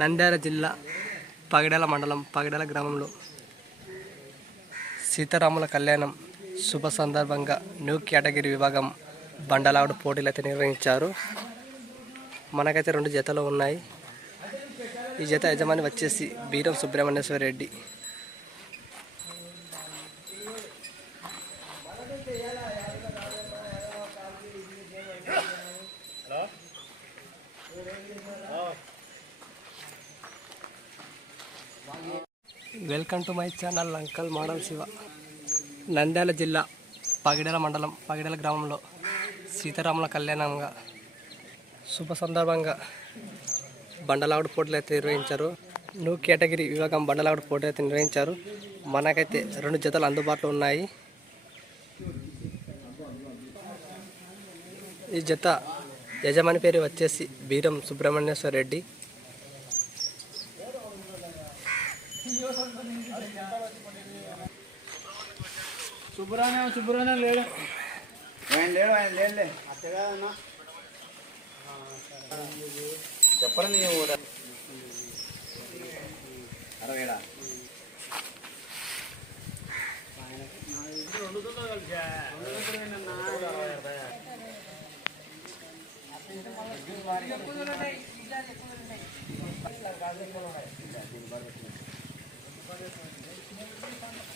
నంద్యాల జిల్లా పగడల మండలం పగడల గ్రామంలో సీతారాముల కళ్యాణం శుభ సందర్భంగా న్యూ కేటగిరీ విభాగం బండలావుడు పోటీలు అయితే నిర్వహించారు. మనకైతే 2 జతలు ఉన్నాయి. ఈ జత యజమాని వచ్చేసి Beeram Subrahmanyeswara Reddy. Welcome to my channel uncle model Shiva. Nandyal జిల్లా పగిడల మండలం పగిడల గ్రామంలో సీతారాముల కళ్యాణంగా శుభ సందర్భంగా బండలావుడు పోటీలు అయితే నిర్వహించారు. న్యూ కేటగిరీ విభాగం బండలావుడు పోటీలు అయితే నిర్వహించారు. మనకైతే 2 జతలు అందుబాటులో ఉన్నాయి. ఈ జత యజమాని పేరు వచ్చేసి బీరం సుబ్రహ్మణ్యేశ్వర రెడ్డి. సుబ్రహ్మణ్యం లేడు, ఆయన లేడులే అత్తగా ఉన్నా చెప్పరు నీవు అరవేడా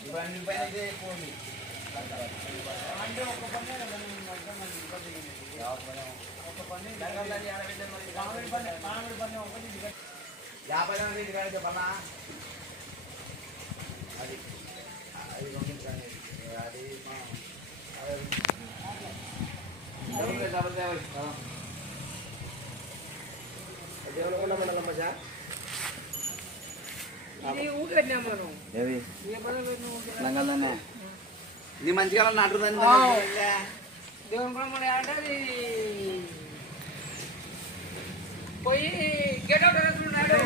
ఇవన్నీ పైన అంటే ఒక పని ఒక పని 50 మంది పన్నా అది అది ఇది మంచిగా నాటుదండి దేవుని కూడా అంటే పోయి గేట్ అవుట్ వేస్తున్నాడు.